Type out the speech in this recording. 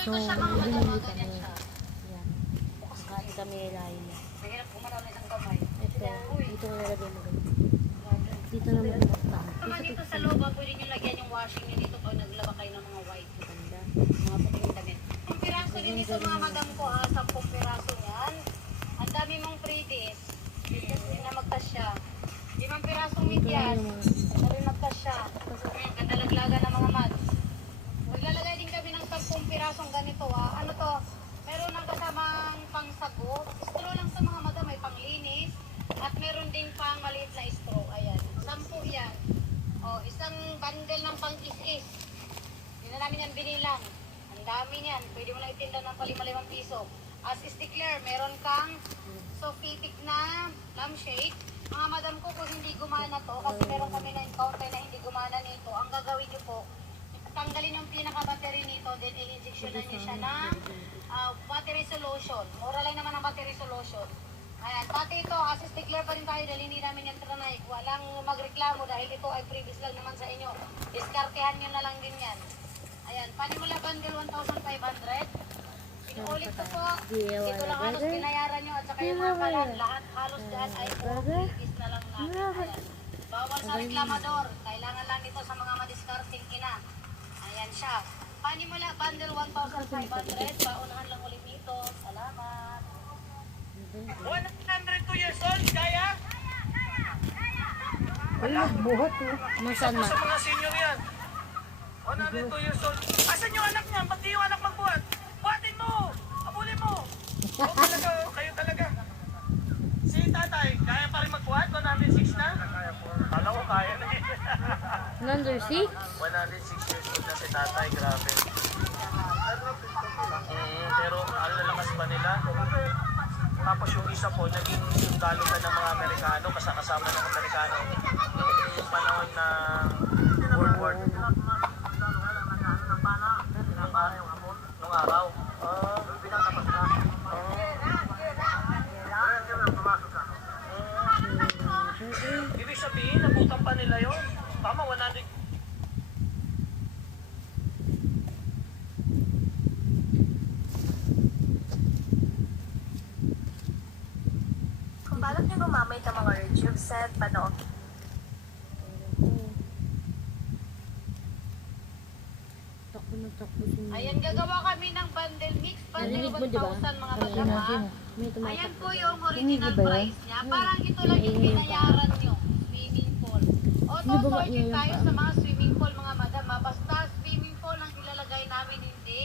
So, binili kami. Yan. Nakain kami lain. Mahirap kumanaw ng isang kamay. Ito, dito na nalagay mo ganito. Dito naman yung pang. Naman dito sa loob, pwede nyo lagyan yung washing nyo dito pag naglaba kayo ng mga white. Ganda. Mga puting damit. Ang piraso din dito mga madam ko ha, 10 piraso yan. Ang dami mong pretties. Hindi na magkasya. 5 pirasong Dito na medyas. yung mga. Sabi magkasya. Ganda laglaga ng mga mads. Maglalagay din kami ng 10 pirasong ganito ha. Ano to? Meron ng kasamang pangsago. Straw lang sa mga madam, may panglinis. At meron ding pang maliit na straw. Ayan. 10 yan. O, isang bundle ng pang-is-is. Hindi na namin yan binilang. Ang dami niyan. Pwede mo na itinda ng palimalimang piso. As stickler, meron kang Sophitic na lampshade. Mga madam ko, kung hindi gumana to, kasi meron kami na encounter na hindi gumana nito, ang gagawin nyo po, tanggalin yung pinaka-battery nito, then i-injectionan nyo siya ng battery solution. Mura lang naman ang battery solution. Ayan, pati ito, as stickler pa rin tayo dahil hindi namin yung tranay. Walang magreklamo dahil ito ay previous lang naman sa inyo. Diskartehan nyo na lang din yan. Ayan, panimula bundle 1,500. Pinuulit ko po, ito lang halos binayaran nyo at saka yung mga kalan, lahat halos dyan ay previous na lang natin. Ayan, bawal sa reklamador. Kailangan lang ito sa mga madiskarting ina. Ayan siya. Panimula bundle 1,500. Paunahan lang ulit nito. Salamat. 102 years old, kaya? Wala, buhat eh. Masan Isa na? sa mga senior yan. 102 years old. Asan yung anak niya? Ba't di yung anak magbuhat? Buhatin mo! Abulin mo! O talaga, kayo talaga. Si tatay, kaya pa rin magbuhat? 106 na? Kala ko kaya na eh. Number 6? 106 years old na si tatay, grabe. Pero ano na lakas pa nila? Tapos yung isa po, naging sundalo ka ng mga Amerikano, kasama ng Amerikano. Yung panahon na World War II. Nung araw. Pinatapos na. Ibig sabihin, nabutan pa nila yun. Tama, 100. Kung balak niyo gumamit ng mga retrieve set, panoorin. Takbo na takbo si Mimi. Ayan, gagawa kami ng bundle mix. Bundle Narinig mo, di ba? 1,000 mga Kanina, madam ha. may tumatak. Ayan po yung original Hindi ba yun? price niya. Parang ito lang yung binayaran nyo. Swimming pool. Hindi ba Auto-sorted yun tayo pa? sa mga swimming pool mga madam ha. Basta swimming pool ang ilalagay namin, hindi